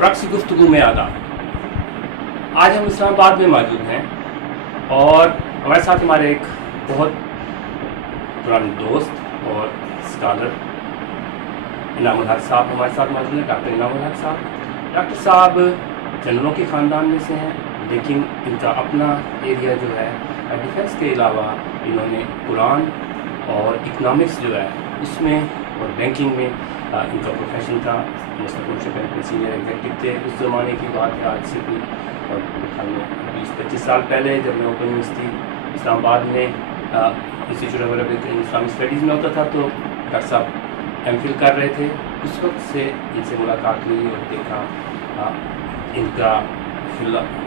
رقص گفتگو میں آداب۔ آج ہم اسلام آباد میں موجود ہیں اور ہمارے ساتھ ہمارے ایک بہت پرانے دوست اور اسکالر انعام الحق صاحب ہمارے ساتھ موجود ہیں، ڈاکٹر انعام الحق صاحب۔ ڈاکٹر صاحب جنرلوں کے خاندان میں سے ہیں، لیکن ان کا اپنا ایریا جو ہے ڈیفینس کے علاوہ انہوں نے قرآن اور اکنامکس جو ہے اس میں اور بینکنگ میں ان کا پروفیشن تھا۔ مستقبل بینک میں سینئر ایگزیکٹو تھے۔ اس زمانے کی بات ہے، آج سے کوئی 20-25 سال پہلے، جب میں اوپن یونیورسٹی اسلام آباد میں institute of Arabic and Islamic studies میں ہوتا تھا تو ڈاکٹر صاحب ایم فل کر رہے تھے۔ اس وقت سے ان سے ملاقات ہوئی اور دیکھا ان کا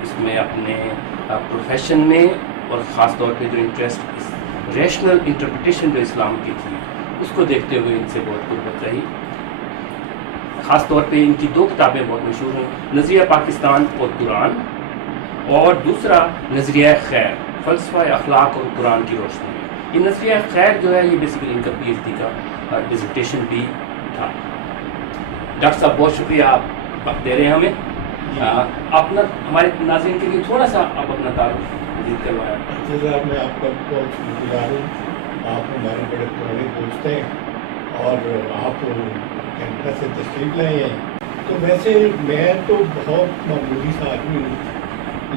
اس میں اپنے پروفیشن میں اور خاص طور پہ جو انٹرسٹ ریشنل انٹرپریٹیشن جو اسلام کی تھی اس کو دیکھتے ہوئے ان سے بہت قربت رہی۔ خاص طور پہ ان کی 2 کتابیں بہت مشہور ہیں، نظریہ پاکستان اور قرآن، اور دوسرا نظریہ خیر، فلسفہ اخلاق اور قرآن کی روشنی میں۔ یہ نظریہ خیر جو ہے یہ بیسیکلی ان کا پی ایچ ڈی کا ڈزرٹیشن بھی تھا۔ ڈاکٹر صاحب بہت شکریہ، آپ وقت دے رہے ہیں ہمیں۔ اپنا ہمارے ناظرین کے لیے تھوڑا سا آپ اپنا تعارف مزید کروایا۔ صاحب میں آپ کا بہت شکر گزار ہوں، آپ ہمارے بڑے پرانے دوست ہیں اور آپ کینیڈا سے تشریف لائے ہیں۔ تو ویسے میں تو بہت معمولی سا آدمی ہوں،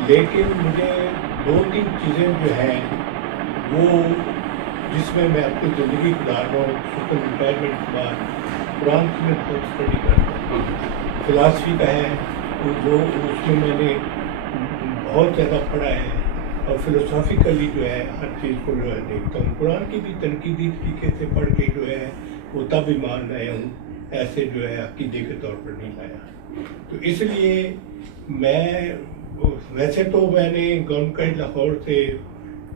لیکن مجھے 2-3 چیزیں جو ہیں وہ جس میں اپنی زندگی گزار رہا ہوں، ریٹائرمنٹ کے بعد قرآن کی میں بہت اسٹڈی کرتا ہوں، فلاسفی کا ہے وہ اس میں نے بہت زیادہ پڑھا ہے، اور فلسافیکلی جو ہے ہر چیز کو جو ہے دیکھتا ہوں۔ قرآن کی بھی تنقیدی طریقے سے پڑھ کے جو ہے وہ تب ایمان لایا ہوں، ایسے جو ہے عقیدے کے طور پر نہیں لایا۔ تو اس لیے میں ویسے تو میں نے گورنمنٹ کالج لاہور سے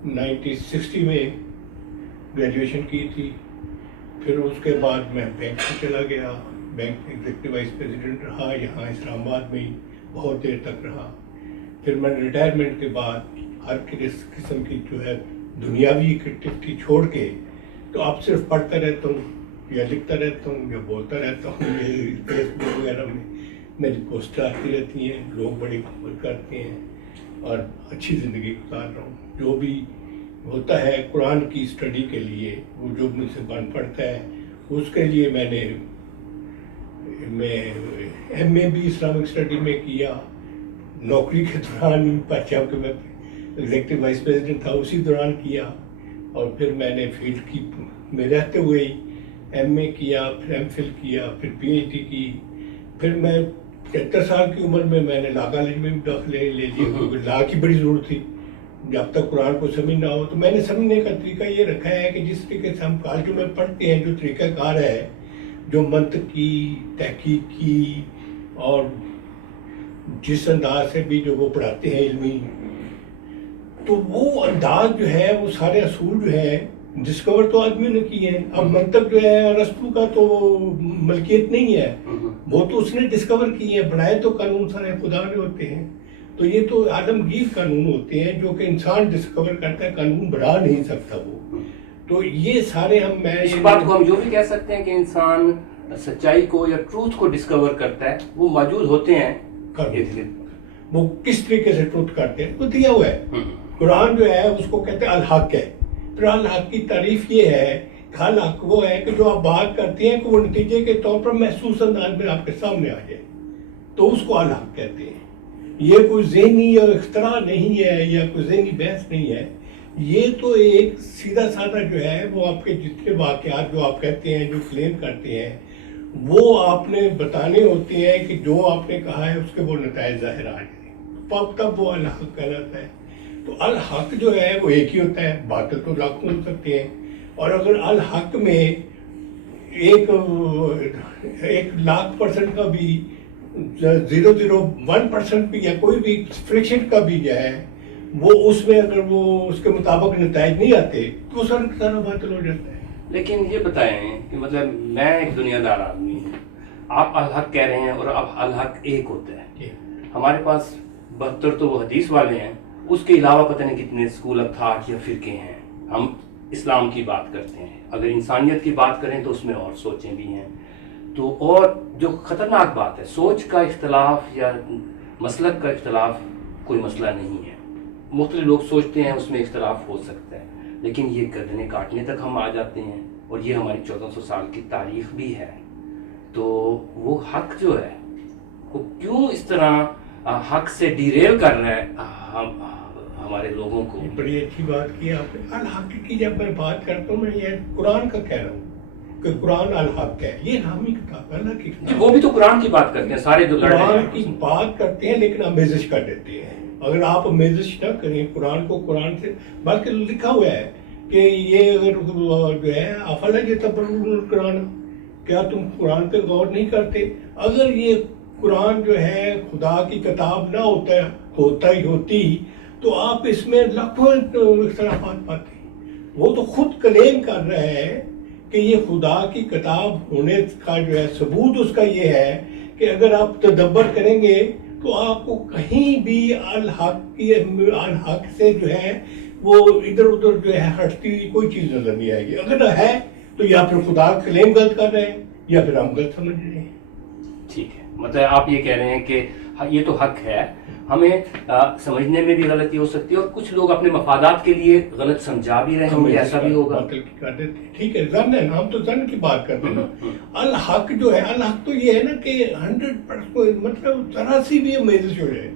1960 میں گریجویشن کی تھی، پھر اس کے بعد میں بینک میں چلا گیا، بینک ایگزیکٹو وائس پریزیڈنٹ رہا یہاں اسلام آباد میں ہی بہت دیر تک رہا۔ پھر میں ریٹائرمنٹ کے بعد ہر قسم کی جو ہے دنیاوی ایکٹیویٹی چھوڑ کے تو اب صرف پڑھتا رہتا ہوں یا لکھتا رہتا ہوں یا بولتا رہتا ہوں۔ یہ فیس بک وغیرہ میں میری پوسٹیں آتی رہتی ہیں، لوگ بڑی قبول کرتے ہیں اور اچھی زندگی گزار رہا ہوں۔ جو بھی ہوتا ہے قرآن کی اسٹڈی کے لیے، وہ جو مجھ سے بن پڑتا ہے اس کے لیے میں ایم اے بھی اسلامک اسٹڈی میں کیا، نوکری کے دوران جب کہ میں ایگزیکٹو وائس پریزیڈنٹ تھا اسی دوران کیا، اور پھر میں نے فیلڈ کی میں رہتے ہوئے ہی ایم اے کیا، پھر ایم فل کیا، پھر پی ایچ ڈی کی۔ پھر میں 73 سال کی عمر میں نے لا کالج میں بھی داخلے لے لیے، کیونکہ لا کی بڑی ضرورت تھی۔ جب تک قرآن کو سمجھ نہ ہو تو میں نے سمجھنے کا طریقہ یہ رکھا ہے کہ جس طریقے سے ہم کالجوں میں پڑھتے ہیں، جو طریقہ کار ہے، جو منطق کی تحقیق کی اور جس انداز سے بھی جو وہ پڑھاتے ہیں علمی، تو وہ انداز جو ہے وہ سارے اصول جو ہے ڈسکور تو آدمی نے کی ہیں۔ اب منطق جو ہے ارسطو کا تو ملکیت نہیں ہے، وہ تو اس نے ڈسکور کی ہیں، بنائے تو قانون سارے خدا نے ہوتے ہیں۔ تو یہ تو عالمگیر قانون ہوتے ہیں جو کہ انسان ڈسکور کرتا ہے، قانون بنا نہیں سکتا وہ۔ تو یہ سارے اس بات کو ہم جو بھی کہہ سکتے ہیں کہ انسان سچائی کو یا ٹروتھ کو ڈسکور کرتا ہے، وہ موجود ہوتے ہیں۔ وہ کس طریقے سے ٹروتھ کرتے ہیں وہ دیا ہوا ہے۔ قرآن جو ہے اس کو کہتے ہیں الحق ہے۔ پھر الحق کی تعریف یہ ہے کہ الحق وہ ہے کہ جو آپ بات کرتے ہیں کہ وہ نتیجے کے طور پر محسوس انداز میں آپ کے سامنے آ جائے، تو اس کو الحق کہتے ہیں۔ یہ کوئی ذہنی یا اختراع نہیں ہے یا کوئی ذہنی بحث نہیں ہے، یہ تو ایک سیدھا سادہ جو ہے وہ آپ کے جتنے واقعات جو آپ کہتے ہیں، جو کلیم کرتے ہیں، وہ آپ نے بتانے ہوتے ہیں کہ جو آپ نے کہا ہے اس کے وہ نتائج ظاہر آ جائیں، تب وہ الحق کہلاتا ہے۔ تو الحق جو ہے وہ ایک ہی ہوتا ہے، باطل تو لاکھوں ہو سکتے ہیں، اور اگر الحق میں 1,00,000% کا بھی 0.01% بھی یا کوئی بھی فریکشن کا بھی جو ہے وہ اس میں اگر وہ اس کے مطابق نتائج نہیں آتے تو سارا باطل ہو جاتا ہے۔ لیکن یہ بتائیں کہ مطلب میں ایک دنیا دار آدمی ہوں، آپ الحق کہہ رہے ہیں اور اب الحق ایک ہوتا ہے۔ ہمارے پاس 72 تو وہ حدیث والے ہیں، اس کے علاوہ پتہ نہیں کتنے اسکول آف تھاٹ یا فرقے ہیں۔ ہم اسلام کی بات کرتے ہیں، اگر انسانیت کی بات کریں تو اس میں اور سوچیں بھی ہیں۔ تو اور جو خطرناک بات ہے، سوچ کا اختلاف یا مسلک کا اختلاف کوئی مسئلہ نہیں ہے، مختلف لوگ سوچتے ہیں، اس میں اختلاف ہو سکتا ہے، لیکن یہ گردنیں کاٹنے تک ہم آ جاتے ہیں، اور یہ ہماری 1400 سال کی تاریخ بھی ہے۔ تو وہ حق جو ہے وہ کیوں اس طرح حق سے ڈیریل کر رہا ہے ہمارے لوگوں کو؟ بڑی اچھی بات کی آپ نے۔ الحق کی جب میں بات کرتا ہوں، میں یہ قرآن کا کہہ رہا ہوں کہ قرآن الحق ہے، یہ نامی کتاب ہے، اللہ کی کتاب۔ وہ بھی تو قرآن کی بات کرتے ہیں سارے جو لڑ رہے قرآن ہیں، کی بات کرتے ہیں لیکن آمیزش کر دیتے ہیں۔ اگر آپ آمیزش نہ کریں قرآن کو قرآن سے، بلکہ لکھا ہوا ہے کہ یہ اگر جو ہے افلا یتدبرون القرآن، کیا تم قرآن پہ غور نہیں کرتے؟ اگر یہ قرآن جو ہے خدا کی کتاب نہ ہوتی تو آپ اس میں لاکھوں اختلافات پاتے ہیں۔ وہ تو خود کلیم کر رہا ہے کہ یہ خدا کی کتاب ہونے کا جو ہے ثبوت اس کا یہ ہے کہ اگر آپ تدبر کریں گے تو آپ کو کہیں بھی الحق سے جو ہے وہ ادھر ادھر جو ہے ہٹتی ہوئی کوئی چیز نظر نہیں آئے گی۔ اگر ہے تو یا پھر خدا کلیم غلط کر رہے ہیں یا پھر ہم غلط سمجھ رہے ہیں۔ ٹھیک ہے، مطلب آپ یہ کہہ رہے ہیں کہ یہ تو حق ہے، ہمیں سمجھنے میں بھی غلطی ہو سکتی ہے، اور کچھ لوگ اپنے مفادات کے لیے غلط سمجھا بھی رہے ہیں، ایسا بھی ہوگا۔ ٹھیک ہے، زن ہے، ہم تو زن کی بات کرتے ہیں نا۔ الحق جو ہے، الحق تو یہ ہے نا کہ 100% مطلب ذرا سی بھی امیزش ہو جائے،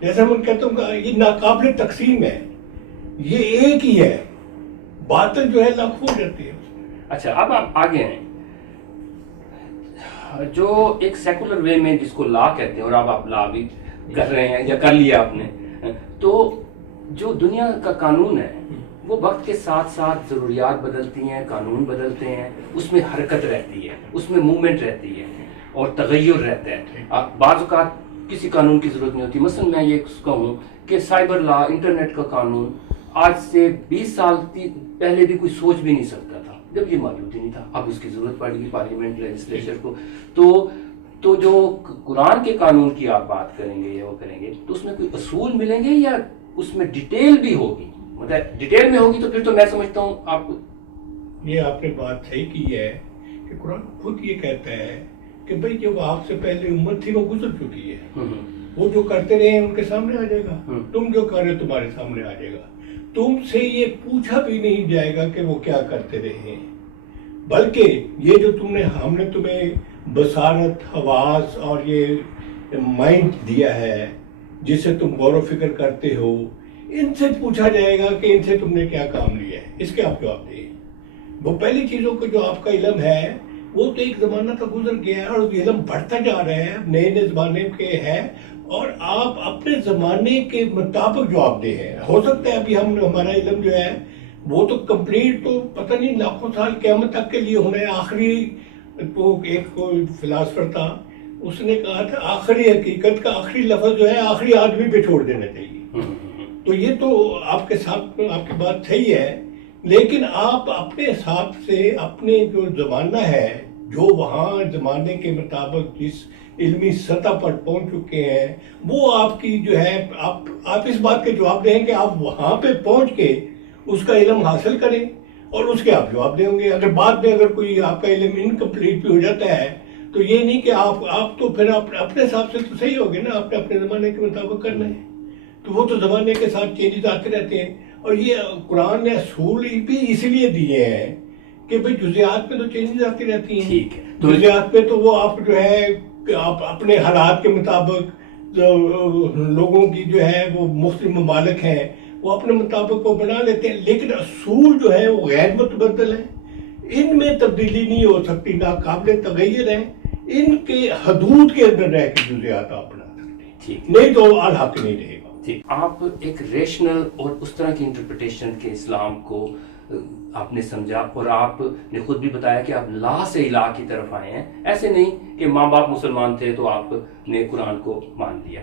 جیسے میں کہتا ہوں کہ یہ ناقابل تقسیم ہے، یہ ایک ہی ہے، باطل جو ہے لاکھ ہو جاتی ہے۔ اچھا، اب آپ آگے ہیں، جو ایک سیکولر وے میں جس کو لا کہتے ہیں، اور اب آپ لا بھی کر رہے ہیں یا کر لیا آپ نے، تو جو دنیا کا قانون ہے وہ وقت کے ساتھ ساتھ ضروریات بدلتی ہیں، قانون بدلتے ہیں، اس میں حرکت رہتی ہے، اس میں موومنٹ رہتی ہے اور تغیر رہتا ہے۔ بعض اوقات کسی قانون کی ضرورت نہیں ہوتی۔ مثلا میں یہ کہوں کہ سائبر لا، انٹرنیٹ کا قانون آج سے 20 سال پہلے بھی کوئی سوچ بھی نہیں سکتا تھا، جب یہ موجود ہی نہیں تھا، اب اس کی ضرورت پڑ گئی پارلیمنٹ لیجسلیچر کو۔ تو جو قرآن کے قانون کی آپ بات کریں گے یا وہ کریں گے تو اس میں کوئی اصول ملیں گے یا اس میں ڈیٹیل بھی ہوگی؟ مطلب ڈیٹیل میں ہوگی تو پھر تو میں سمجھتا ہوں یہ آپ نے بات صحیح کی ہے کہ قرآن خود یہ کہتا ہے کہ بھئی جو آپ سے پہلے امت تھی وہ گزر چکی ہے، وہ جو کرتے رہے ہیں ان کے سامنے آ جائے گا، تم جو کر رہے تمہارے سامنے آ جائے گا، تم سے یہ پوچھا بھی نہیں جائے گا کہ وہ کیا کرتے رہے ہیں، بلکہ یہ جو ہم نے تمہیں بصارت، حواس اور یہ مائنڈ دیا ہے جس سے تم غور و فکر کرتے ہو، ان سے پوچھا جائے گا کہ ان سے تم نے کیا کام لیا ہے، اس کے آپ جواب دیں۔ وہ پہلی چیزوں کو جو آپ کا علم ہے وہ تو ایک زمانہ کا گزر گیا ہے اور علم بڑھتا جا رہا ہے، نئے نئے زمانے کے ہے، اور آپ اپنے زمانے کے مطابق جواب دے ہیں۔ ہو سکتا ہے ابھی ہمارا علم جو ہے وہ تو کمپلیٹ تو پتہ نہیں لاکھوں سال قیامت تک کے لیے ہونا ہے۔ آخری تو ایک کوئی فلاسفر تھا، اس نے کہا تھا آخری حقیقت کا آخری لفظ جو ہے آخری آدمی پہ چھوڑ دینا چاہیے۔ تو یہ تو آپ کے ساتھ آپ کی بات صحیح ہے، لیکن آپ اپنے حساب سے اپنے جو زمانہ ہے، جو وہاں زمانے کے مطابق جس علمی سطح پر پہنچ چکے ہیں، وہ آپ کی جو ہے آپ اس بات کے جواب دیں کہ آپ وہاں پہ پہنچ کے اس کا علم حاصل کریں اور اس کے آپ جواب دیں گے۔ اگر بعد میں اگر کوئی آپ کا علم انکمپلیٹ بھی ہو جاتا ہے تو یہ نہیں کہ آپ تو پھر اپنے حساب سے تو صحیح ہوگے نا، آپ نے اپنے زمانے کے مطابق کرنا ہے، تو وہ تو زمانے کے ساتھ چینجز آتے رہتے ہیں۔ اور یہ قرآن نے اصول بھی اس لیے دیے ہیں کہ بھئی جزیات میں تو چینجز آتی رہتی ہیں، جزیات میں تو وہ آپ جو ہے آپ اپنے حالات کے مطابق لوگوں کی جو ہے وہ مختلف ممالک ہیں وہ اپنے مطابق وہ بنا لیتے ہیں، لیکن اصول جو ہے وہ غیر متبدل ہیں، ان میں تبدیلی نہیں ہو سکتی، ناقابل تغیر ہیں، ان کے حدود کے اندر رہ کے جزیات آپ بنا سکتے ہیں، نہیں تو الحق نہیں رہے گا۔ آپ ایک ریشنل اور اس طرح کی انٹرپریٹیشن کے اسلام کو آپ نے سمجھا، اور آپ نے خود بھی بتایا کہ آپ لا سے الہ کی طرف آئے ہیں، ایسے نہیں کہ ماں باپ مسلمان تھے تو آپ نے قرآن کو مان لیا،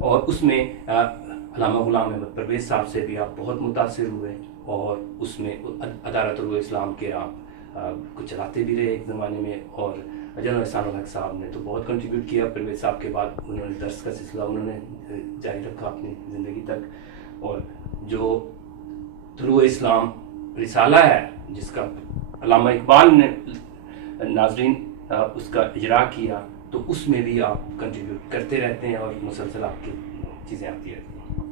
اور اس میں علامہ غلام احمد پرویز صاحب سے بھی آپ بہت متاثر ہوئے، اور اس میں ادارت الاسلام کے آپ کو چلاتے بھی رہے ایک زمانے میں، اور جنرل احسان الحق صاحب نے تو بہت کنٹریبیوٹ کیا پرویز صاحب کے بعد، انہوں نے درس کا سلسلہ انہوں نے جاری رکھا اپنی زندگی تک، اور جو طلوع اسلام رسالہ ہے جس کا علامہ اقبال نے، ناظرین اس کا اجرا کیا، تو اس میں بھی آپ کنٹریبیوٹ کرتے رہتے ہیں اور مسلسل آپ کی چیزیں آتی رہتی ہیں۔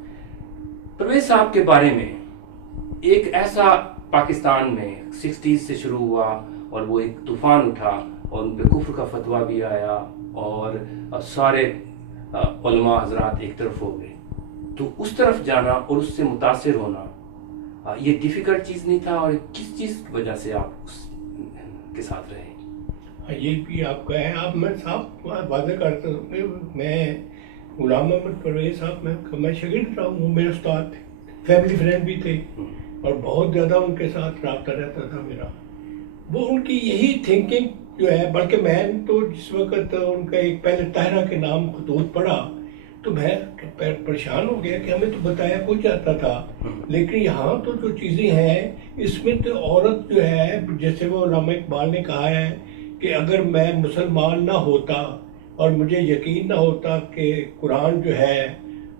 پرویز صاحب کے بارے میں ایک ایسا پاکستان میں 60s سے شروع ہوا اور وہ ایک طوفان اٹھا اور ان پہ کفر کا فتویٰ بھی آیا اور سارے علماء حضرات ایک طرف ہو گئے، تو اس طرف جانا اور اس سے متاثر ہونا یہ ڈیفیکلٹ چیز نہیں تھا، اور کس چیز کی وجہ سے آپ اس کے ساتھ رہے؟ یہ بھی آپ کا ہے، آپ میں صاحب واضح کرتا ہوں، میں غلام محمد پرویز صاحب میں شاگرد رہا ہوں، میرے استاد تھے، فیملی فرینڈ بھی تھے اور بہت زیادہ ان کے ساتھ رابطہ رہتا تھا میرا۔ وہ ان کی یہی تھنکنگ جو ہے، بلکہ میں تو جس وقت ان کا ایک پہلے طاہرہ کے نام خطوط پڑھا تو میں پریشان ہو گیا کہ ہمیں تو بتایا کچھ جاتا تھا، لیکن یہاں تو جو چیزیں ہیں اس میں تو عورت جو ہے، جیسے وہ علامہ اقبال نے کہا ہے کہ اگر میں مسلمان نہ ہوتا اور مجھے یقین نہ ہوتا کہ قرآن جو ہے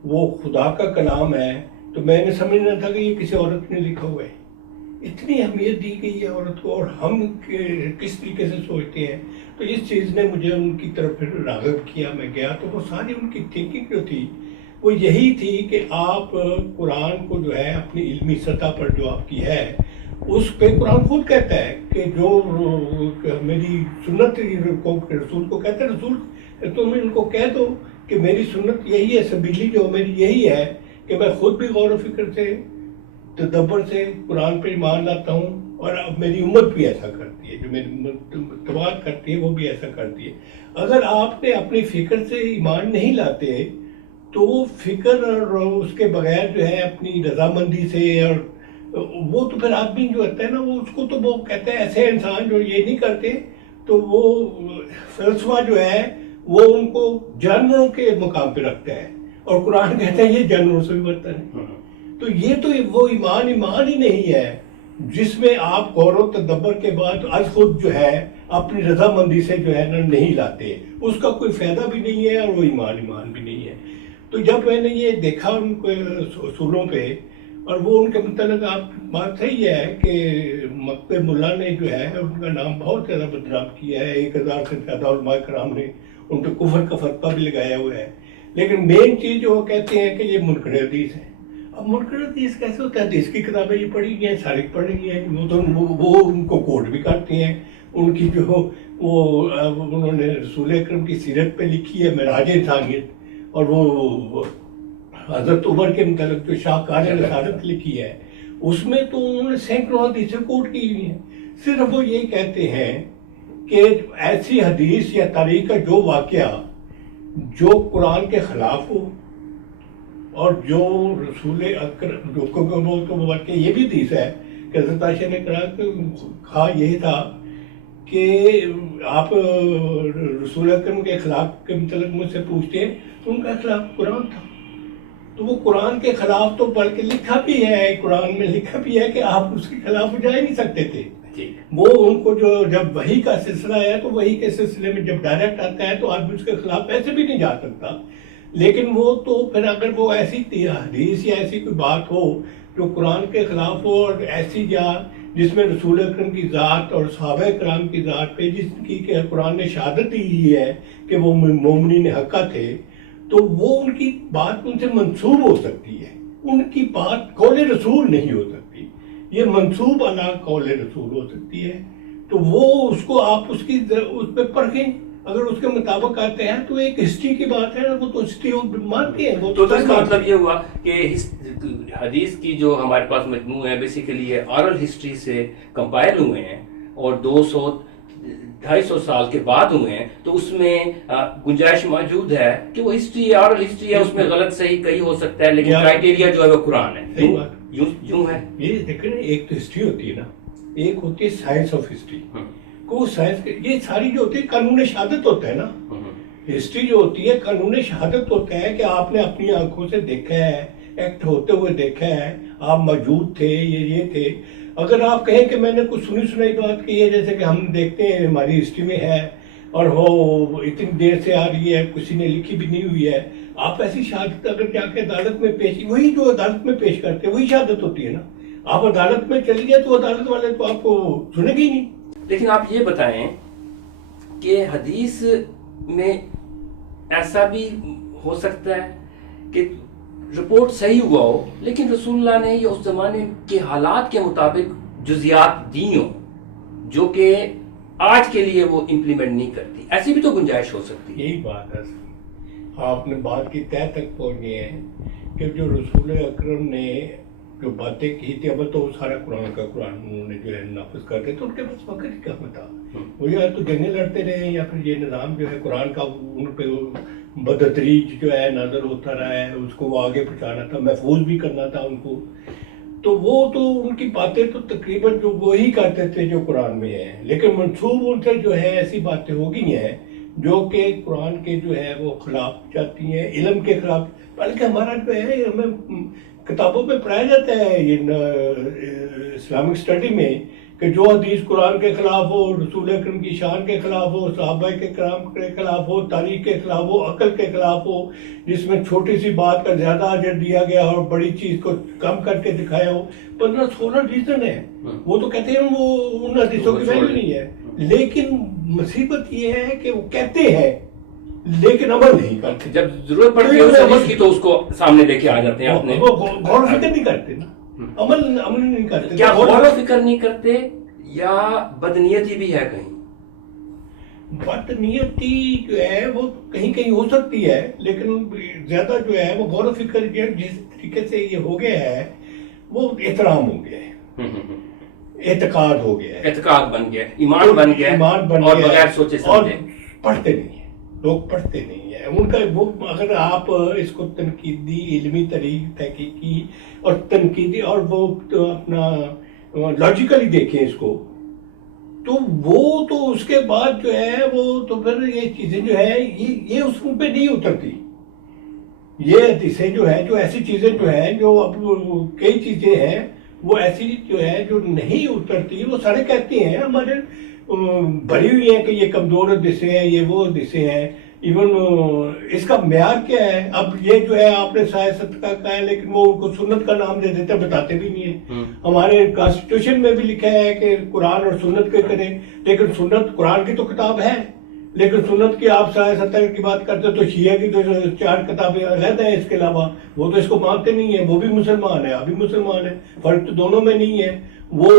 وہ خدا کا کلام ہے تو میں نے سمجھنا تھا کہ یہ کسی عورت نے لکھا ہوا ہے۔ اتنی اہمیت دی گئی ہے عورت کو، اور ہم کس طریقے سے سوچتے ہیں، تو اس چیز نے مجھے ان کی طرف پھر راغب کیا۔ میں گیا تو وہ ساری ان کی تھنکنگ جو تھی وہ یہی تھی کہ آپ قرآن کو جو ہے اپنی علمی سطح پر جو آپ کی ہے اس پہ، قرآن خود کہتا ہے کہ جو میری سنت رسول کو کہتا ہے، رسول تم ان کو کہہ دو کہ میری سنت یہی ہے، سبیلی جو میری یہی ہے کہ میں خود بھی غور و فکر سے، تدبر سے قرآن پہ ایمان لاتا ہوں، اور اب میری امت بھی ایسا کرتی ہے، جو میری امت اتباع کرتی ہے وہ بھی ایسا کرتی ہے۔ اگر آپ نے اپنی فکر سے ایمان نہیں لاتے تو وہ فکر اور اس کے بغیر جو ہے اپنی رضامندی سے، اور وہ تو پھر آدمی جو ہوتا ہے نا، وہ اس کو تو وہ کہتے ہیں ایسے انسان جو یہ نہیں کرتے تو وہ فلسفہ جو ہے وہ ان کو جانوروں کے مقام پہ رکھتا ہے، اور قرآن کہتا ہے یہ جانوروں سے بھی بدتر ہے۔ تو یہ تو وہ ایمان ہی نہیں ہے جس میں آپ غور و تدبر کے بعد از خود جو ہے اپنی رضامندی سے جو ہے نا نہیں لاتے، اس کا کوئی فائدہ بھی نہیں ہے اور وہ ایمان بھی نہیں ہے۔ تو جب میں نے یہ دیکھا ان کے اصولوں پہ، اور وہ ان کے متعلق آپ بات صحیح ہے کہ مکتب ملا نے جو ہے ان کا نام بہت زیادہ بدنام کیا ہے، 1000 سے زیادہ علماء کرام نے ان پہ کفر کا فتویٰ بھی لگایا ہوا ہے، لیکن مین چیز جو وہ کہتے ہیں کہ یہ منکر حدیث ہے۔ اب منکر حدیث کیسے ہوتا ہے؟ حدیث کی کتابیں یہ پڑھی گئی ہیں، ساری پڑھی گئی ہیں، وہ ان کو کوٹ بھی کرتے ہیں، ان کی جو وہ انہوں نے رسول اکرم کی سیرت پہ لکھی ہے معراج انسانیت، اور وہ حضرت عمر کے متعلق جو شاہکار رسالت لکھی ہے اس میں تو انہوں نے سینکڑوں حدیثیں کوٹ کی ہوئی ہیں۔ صرف وہ یہ کہتے ہیں کہ ایسی حدیث یا تاریخ کا جو واقعہ جو قرآن کے خلاف ہو، اور جو رسول اکرم جو تو واقعہ یہ بھی حدیث ہے کہ حضرت عائشہ نے کہا یہی تھا کہ آپ رسول اکرم کے خلاف کے متعلق مجھ سے پوچھتے ہیں، ان کا خلاف قرآن تھا، تو وہ قرآن کے خلاف تو بلکہ لکھا بھی ہے، قرآن میں لکھا بھی ہے کہ آپ اس کے خلاف جا ہی نہیں سکتے تھے۔ وہ ان کو جو جب وحی کا سلسلہ ہے تو وحی کے سلسلے میں جب ڈائریکٹ آتا ہے تو آدمی اس کے خلاف ایسے بھی نہیں جا سکتا، لیکن وہ تو پھر اگر وہ ایسی حدیث یا ایسی کوئی بات ہو جو قرآن کے خلاف ہو، اور ایسی یا جس میں رسول اکرم کی ذات اور صحابہ کرام کی ذات پہ جس کی کہ قرآن نے شہادت دی ہے کہ وہ مومنین حقہ تھے، تو وہ ان کی بات ان سے منسوب ہو سکتی ہے، ان کی بات قول رسول نہیں ہو سکتی، یہ منسوب علی قول رسول ہو سکتی ہے۔ تو وہ اس کو آپ اس پہ پرکھیں، اگر اس کے مطابق آتے ہیں تو ایک ہسٹری کی بات ہے، وہ تو ہسٹری مانتے ہیں۔ وہ تو اس کا مطلب یہ ہوا کہ حدیث کی جو ہمارے پاس مجموع ہے بیسیکلی یہ آرل ہسٹری سے کمپائل ہوئے ہیں، اور 200-250 سال کے بعد ہوئے ہیں، تو اس میں گنجائش موجود ہے کہ وہ ہسٹری آرل ہسٹری ہے، اس میں غلط صحیح کئی ہو سکتا ہے، لیکن کرائیٹیریا جو ہے وہ قرآن ہے۔ یوں ہے یہ دیکھیں، ایک تو ہسٹری ہوتی ہے نا، ایک ہوتی ہے سائنس آف ہسٹری، کو سائنس یہ ساری جو ہوتی ہے قانون شہادت ہوتا ہے نا، ہسٹری جو ہوتی ہے قانون شہادت ہوتا ہے کہ آپ نے اپنی آنکھوں سے دیکھا ہے، ایکٹ ہوتے ہوئے دیکھا ہے، آپ موجود تھے، یہ تھے۔ اگر آپ کہیں کہ میں نے کچھ سنی سنائی بات کی ہے، جیسے کہ ہم دیکھتے ہیں ہماری ہسٹری میں ہے اور وہ اتنی دیر سے آ رہی ہے، کسی نے لکھی بھی نہیں ہوئی ہے، آپ ایسی شہادت اگر جا کے عدالت میں پیش، وہی جو عدالت میں پیش کرتے ہیں وہی شہادت ہوتی ہے نا۔ آپ عدالت میں چلی گئے تو عدالت والے تو آپ کو سنیں گے ہی نہیں۔ لیکن آپ یہ بتائیں کہ حدیث میں ایسا بھی ہو سکتا ہے کہ رپورٹ صحیح ہوا ہو لیکن رسول اللہ نے یا اس زمانے کے حالات کے مطابق جزیات دی ہوں جو کہ آج کے لیے وہ امپلیمنٹ نہیں کرتی. ایسی بھی تو گنجائش ہو سکتی ہے. یہی بات ہے. آپ نے بات کی تہ تک پہنچ گئے ہیں کہ جو رسول اکرم نے جو باتیں کی تھی، اب تو سارا قرآن انہوں نے جو ہے نافذ کرتے تو ان کے پاس وقت ہی کہاں تھا. وہ یا تو جنگیں لڑتے رہے یا پھر یہ نظام جو ہے قرآن کا ان پہ بدتریج جو ہے نظر ہوتا رہا ہے، اس کو وہ آگے پہنچانا تھا، محفوظ بھی کرنا تھا ان کو. تو وہ تو ان کی باتیں تو تقریباً جو وہی کرتے تھے جو قرآن میں ہے، لیکن منسوب ان سے جو ہے ایسی باتیں ہو گئی ہیں جو کہ قرآن کے جو ہے وہ خلاف جاتی ہیں، علم کے خلاف. بلکہ ہمارا جو ہے ہمیں کتابوں میں پڑھایا جاتا ہے یہ اسلامک اسٹڈی میں کہ جو حدیث قرآن کے خلاف ہو، رسول اکرم کی شان کے خلاف ہو، صحابہ کے کرام کے خلاف ہو، تاریخ کے خلاف ہو، عقل کے خلاف ہو، جس میں چھوٹی سی بات کا زیادہ اجر دیا گیا اور بڑی چیز کو کم کر کے دکھایا ہو. 15-16 ریزن ہے. وہ تو کہتے ہیں وہ ان حدیثوں کی ویلیو نہیں ہے. لیکن مصیبت یہ ہے کہ وہ کہتے ہیں لیکن عمل نہیں کرتے. جب ضرورت پڑتی ہے اس حدیث کی تو اس کو سامنے لے کے آ جاتے ہیں. اپنے وہ غور و فکر نہیں کرتے نا، عمل نہیں کرتے. کیا غور و فکر نہیں کرتے یا بدنیتی بھی ہے کہیں؟ بدنیتی جو ہے وہ کہیں کہیں ہو سکتی ہے، لیکن زیادہ جو ہے وہ غور و فکر جس طریقے سے یہ ہو گیا ہے وہ احترام ہو گیا ہے، اعتقاد ہو گیا ہے، اعتقاد بن گیا، ایمان بن گیا، اور بغیر سوچے سمجھے پڑھتے نہیں ہیں لوگ، پڑھتے نہیں ہیں. ان کا وہ اگر آپ اس کو تنقیدی علمی تحقیقی اور تنقیدی اور وہ اپنا لاجیکلی دیکھیں اس کو، تو وہ تو اس کے بعد جو ہے وہ تو پھر یہ چیزیں جو ہے یہ اس پہ نہیں اترتی. یہ حدیثیں جو ہے جو ایسی چیزیں جو ہیں جو اب کئی چیزیں ہیں وہ ایسی جو ہے جو نہیں اترتی. وہ سارے کہتے ہیں ہمارے بھری ہوئی ہیں کہ یہ کمزور حدیثیں ہیں، یہ وہ حدیثیں ہیں. ایون اس کا معیار کیا ہے؟ اب یہ جو ہے آپ نے سیاست کا کہا ہے لیکن وہ ان کو سنت کا نام دے دیتے، بتاتے بھی نہیں ہیں. ہمارے کانسٹیٹیوشن میں بھی لکھا ہے کہ قرآن اور سنت کے کریں، لیکن سنت قرآن کی تو کتاب ہے، لیکن سنت کی آپ سیاست کی بات کرتے تو شیعہ کی تو 4 کتابیں علیحدہ ہیں. اس کے علاوہ وہ تو اس کو مانتے نہیں ہیں. وہ بھی مسلمان ہے، ابھی مسلمان ہے، فرق تو دونوں میں نہیں ہے. وہ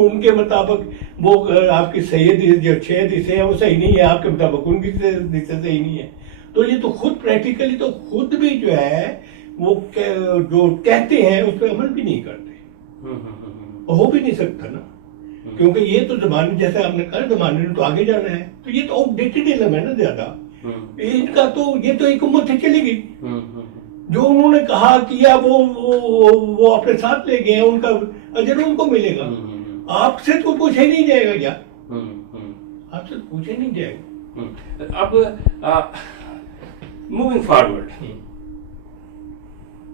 ان کے مطابق وہ آپ کی صحیح جو 6 حدیثیں ہیں وہ صحیح نہیں ہے، آپ کے مطابق ان کی حدیثیں صحیح نہیں ہے. تو یہ تو خود پریکٹیکلی تو خود بھی جو ہے وہ جو کہتے ہیں اس پہ عمل بھی نہیں کرتے. ہو بھی نہیں سکتا نا، کیونکہ یہ تو زمانے جیسے آپ نے کہا زمانے نے تو آگے جانا ہے. تو یہ تو آؤٹ ڈیٹڈ علم ہے نا زیادہ. ان کا تو یہ تو ایک امت سے چلی گئی، جو انہوں نے کہا کیا وہ اپنے ساتھ لے گئے ہیں، ان کا اجر ان کو ملے گا. آپ سے تو پوچھے نہیں جائے گا کیا؟ آپ سے پوچھے نہیں جائے گا. اب موونگ فارورڈ،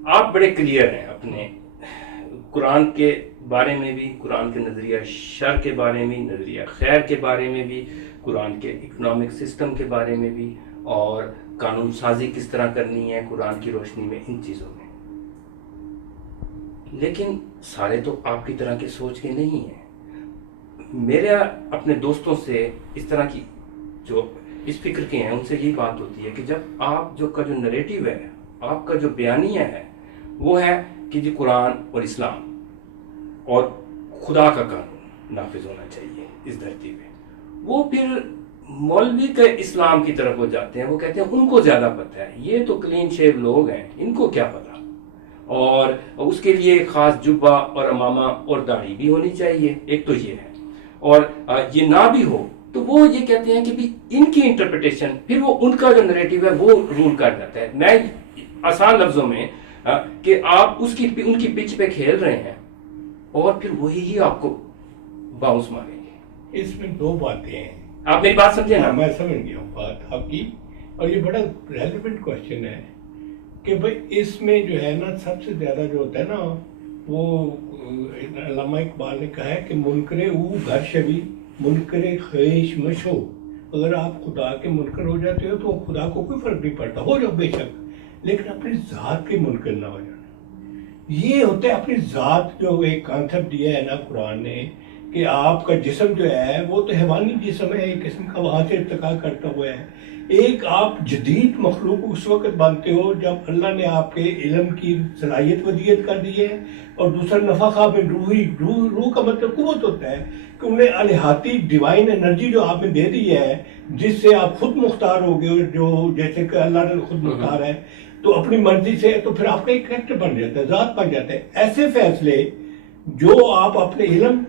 آپ بڑے کلیئر ہیں اپنے قرآن کے بارے میں بھی، قرآن کے نظریہ شر کے بارے میں، نظریہ خیر کے بارے میں بھی، قرآن کے اکنامک سسٹم کے بارے میں بھی، اور قانون سازی کس طرح کرنی ہے قرآن کی روشنی میں، ان چیزوں میں. لیکن سارے تو آپ کی طرح کے سوچ کے نہیں ہیں. میرے اپنے دوستوں سے اس طرح کی جو اس فکر کے ہیں ان سے یہی بات ہوتی ہے کہ جب آپ کا جو نریٹیو ہے، آپ کا جو بیانیہ ہے وہ ہے کہ جی قرآن اور اسلام اور خدا کا قانون نافذ ہونا چاہیے اس دھرتی پہ، وہ پھر مولوی کے اسلام کی طرف ہو جاتے ہیں. وہ کہتے ہیں ان کو زیادہ پتہ ہے، یہ تو کلین شیو لوگ ہیں، ان کو کیا پتہ، اور اس کے لیے خاص جبہ اور امامہ اور داڑھی بھی ہونی چاہیے. ایک تو یہ ہے، اور یہ نہ بھی ہو تو وہ یہ کہتے ہیں کہ بھی ان کی انٹرپریٹیشن، پھر وہ ان کا جو نریٹیو ہے وہ رول کر جاتا ہے. میں آسان لفظوں میں کہ آپ ان کی پچ پہ کھیل رہے ہیں اور پھر وہی آپ کو باؤنس ماریں گے. اس میں 2 باتیں ہیں. آپ میری بات سمجھیں نا؟ میں سمجھ گیا ہوں بات آپ کی، اور یہ بڑا ریلیونٹ کوشچن ہے کہ بھائی اس میں جو ہے نا سب سے زیادہ جو ہوتا ہے نا وہ علامہ اقبال نے کہا ہے کہ منکر او گھر شوی منکر خیش مشو. اگر آپ خدا کے منکر ہو جاتے ہو تو خدا کو کوئی فرق نہیں پڑتا، ہو جاؤ بے شک، لیکن اپنی ذات کے منکر نہ ہو جانا. یہ ہوتا ہے اپنی ذات جو ایک کانسیپٹ دیا ہے نا قرآن نے کہ آپ کا جسم جو ہے وہ تو حیوانی جسم ہے ایک قسم کا، وہاں سے ارتقا کرتا ہوا ہے. ایک آپ جدید مخلوق اس وقت بنتے ہو جب اللہ نے آپ کے علم کی صلاحیت ودیت کر دی ہے، اور دوسرا نفخہ من روحی، روح کا مطلب قوت ہوتا ہے کہ انہیں الہاتی ڈیوائن انرجی جو آپ نے دے دی ہے، جس سے آپ خود مختار ہو گئے، جو جیسے کہ اللہ نے خود مختار ہے تو اپنی مرضی سے، تو پھر آپ کا ایک کریکٹر بن جاتا ہے، ذات بن جاتا ہے. ایسے فیصلے جو آپ اپنے علم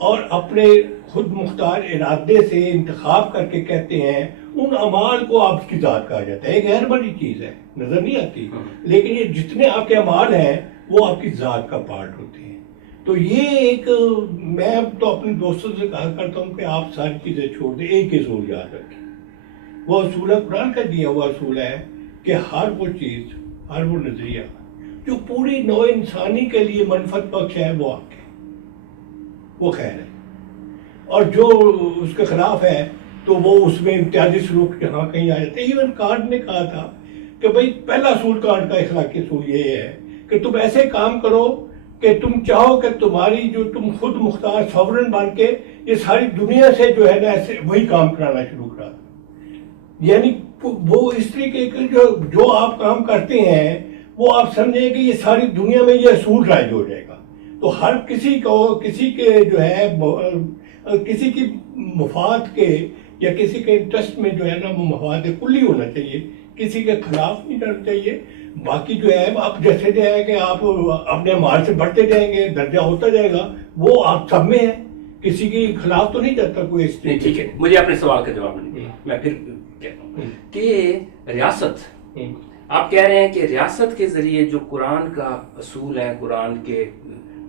اور اپنے خود مختار ارادے سے انتخاب کر کے کہتے ہیں، ان اعمال کو آپ کی ذات کہا جاتا ہے. ایک غیر بڑی چیز ہے، نظر نہیں آتی، لیکن یہ جتنے آپ کے اعمال ہیں وہ آپ کی ذات کا پارٹ ہوتے ہیں. تو یہ ایک، میں تو اپنے دوستوں سے کہا کرتا ہوں کہ آپ ساری چیزیں چھوڑ دیں، ایک اصول یاد رکھیں. وہ اصول قرآن کا دیا ہوا اصول ہے کہ ہر وہ چیز، ہر وہ نظریہ جو پوری نوع انسانی کے لیے منفعت بخش ہے وہ آپ کے، وہ خیر ہے، اور جو اس کے خلاف ہے تو وہ اس میں امتیازی سلوک جہاں کہیں آ جاتے ہیں. ایون کانٹ نے کہا تھا کہ بھئی پہلا اصول کانٹ کا اخلاقی اصول یہ ہے کہ تم ایسے کام کرو کہ تم چاہو کہ تمہاری جو تم خود مختار ساورن بن کے یہ ساری دنیا سے جو ہے نا ایسے وہی کام کرانا شروع کرا دو. یعنی وہ اس طریقے کے جو آپ کام کرتے ہیں وہ آپ سمجھیں کہ یہ ساری دنیا میں یہ اصول رائج ہو جائے گا. تو ہر کسی کو، کسی کے جو ہے، کسی کی مفاد کے یا کسی کے انٹرسٹ میں جو ہے نا وہ مفاد کلی ہونا چاہیے، کسی کے خلاف نہیں جانا چاہیے. باقی جو ہے آپ جیسے جو ہے کہ آپ اپنے مال سے بڑھتے جائیں گے، درجہ ہوتا جائے گا، وہ آپ سب میں ہے، کسی کے خلاف تو نہیں جاتا کوئی اس طرح. ٹھیک ہے، مجھے اپنے سوال کا جواب نہیں دیا، میں پھر کہتا ہوں کہ ریاست، آپ کہہ رہے ہیں کہ ریاست کے ذریعے جو قرآن کا اصول ہے، قرآن کے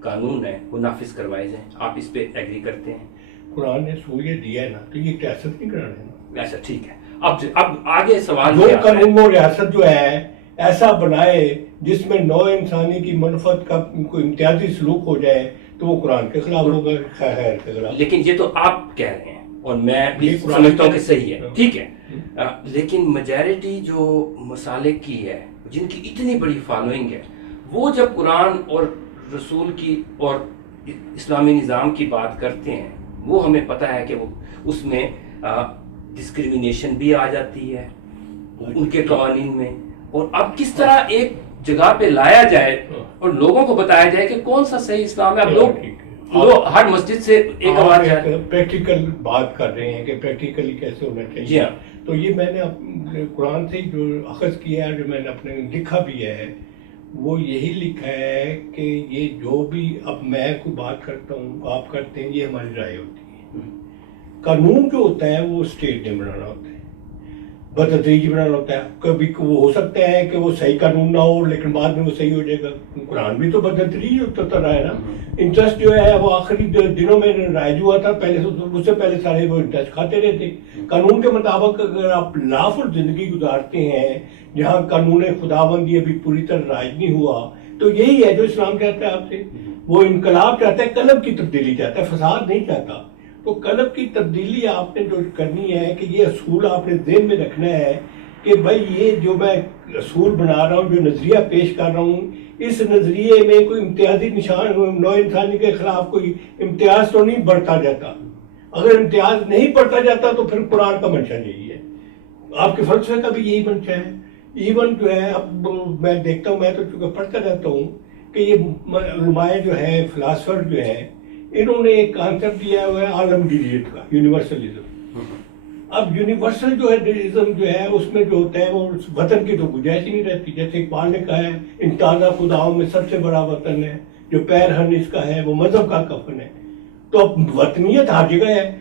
قانون ہے، وہ نافذ کروائے جائیں. آپ اس پہ ایگری کرتے ہیں؟ قرآن نے اصول یہ دیا ہے نا، تو یہ ریاست نہیں کرانا ہے. اچھا ٹھیک ہے. اب آگے سوال جو قانون و ریاست جو ہے ایسا بنائے جس میں نوع انسانی کی منفعت کا کوئی امتیازی سلوک ہو جائے تو وہ قرآن کے خلاف ہوگا، خیر کے خلاف. لیکن یہ تو آپ کہہ رہے ہیں اور میں بھی سمجھتا ہوں کہ صحیح ہے، ٹھیک ہے. لیکن میجارٹی جو مسالک کی ہے، جن کی اتنی بڑی فالوئنگ ہے، وہ جب قرآن اور رسول کی اور اسلامی نظام کی بات کرتے ہیں، وہ ہمیں پتہ ہے کہ وہ اس میں ڈسکریمنیشن بھی آ جاتی ہے ان کے قوانین میں. اور اب کس طرح ایک جگہ پہ لایا جائے اور لوگوں کو بتایا جائے کہ کون سا صحیح اسلام ہے. اب لوگ ہر مسجد سے ایک آواز پریکٹیکل بات کر رہے ہیں کہ پریکٹیکلی کیسے ہونا چاہیے. جی ہاں. تو یہ میں نے قرآن سے جو اخذ کیا ہے، جو میں نے اپنے لکھا بھی ہے، وہ یہی لکھا ہے کہ یہ جو بھی اب میں کوئی بات کرتا ہوں، آپ کرتے ہیں، یہ ہماری رائے ہوتی ہے. قانون جو ہوتا ہے وہ اسٹیٹ نے بنانا ہوتا ہے، بتدریج بنانا ہوتا ہے. کبھی وہ ہو سکتا ہے کہ وہ صحیح قانون نہ ہو لیکن بعد میں وہ صحیح ہو جائے گا. قرآن بھی تو بتدریج ہوتا رہا ہے نا. انٹرسٹ جو ہے وہ آخری دنوں میں رائج ہوا تھا، پہلے اس سے پہلے سارے وہ انٹرسٹ کھاتے رہتے. قانون کے مطابق اگر آپ لافل زندگی گزارتے ہیں جہاں قانون خداوندی ابھی پوری طرح رائج نہیں ہوا، تو یہی ہے جو اسلام چاہتا ہے آپ سے. وہ انقلاب چاہتا ہے، قلب کی تبدیلی چاہتا ہے، فساد نہیں چاہتا. تو قلب کی تبدیلی آپ نے جو کرنی ہے کہ یہ اصول آپ نے ذہن میں رکھنا ہے کہ بھائی یہ جو میں اصول بنا رہا ہوں، جو نظریہ پیش کر رہا ہوں، اس نظریے میں کوئی امتیازی نشان نوع انسانی کے خلاف کوئی امتیاز تو نہیں بڑھتا جاتا. اگر امتیاز نہیں بڑھتا جاتا تو پھر قرآن کا منشا یہی ہے، آپ کے فلسفے کا بھی یہی منشا ہے. ایون جو ہے اب میں دیکھتا ہوں، میں تو چونکہ پڑھتا رہتا ہوں کہ یہ علماء جو ہے، فلاسفر جو ہے، انہوں نے ایک کانسیپٹ دیا ہوا ہے عالمگیریت کا، یونیورسلزم. اب یونیورسل جو ہے اس میں جو ہوتا ہے وہ وطن کی تو گنجائش ہی نہیں رہتی. جیسے اقبال نے کہا ہے، ان تازہ خداؤں میں سب سے بڑا وطن ہے، جو پیرہن اس کا ہے وہ مذہب کا کفن ہے. تو اب وطنیت ہر جگہ ہے.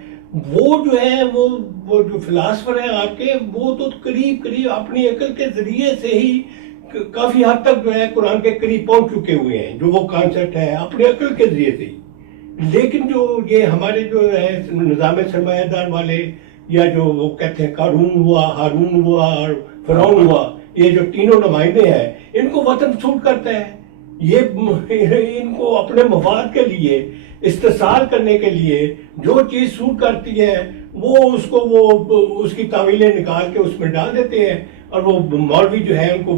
وہ جو ہے وہ جو فلاسفر ہیں آپ کے، وہ تو قریب اپنی عقل کے ذریعے سے ہی کافی حد تک جو ہے قرآن کے قریب پہنچ چکے ہوئے ہیں، جو وہ کانسیپٹ ہے اپنی عقل کے ذریعے سے ہی. لیکن جو یہ ہمارے جو ہے نظام سرمایہ دار والے، یا جو وہ کہتے ہیں قارون ہوا، ہارون ہوا اور فرعون ہوا، یہ جو تینوں نمائندے ہیں، ان کو وطن سوٹ کرتا ہے. یہ ان کو اپنے مفاد کے لیے استحصال کرنے کے لیے جو چیز سوٹ کرتی ہے وہ اس کو وہ اس کی تعویلیں نکال کے اس میں ڈال دیتے ہیں. اور وہ مولوی جو ہے ان کو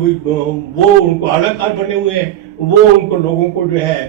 وہ ان کو اعلیٰ کار بنے ہوئے ہیں، وہ ان کو لوگوں کو جو ہے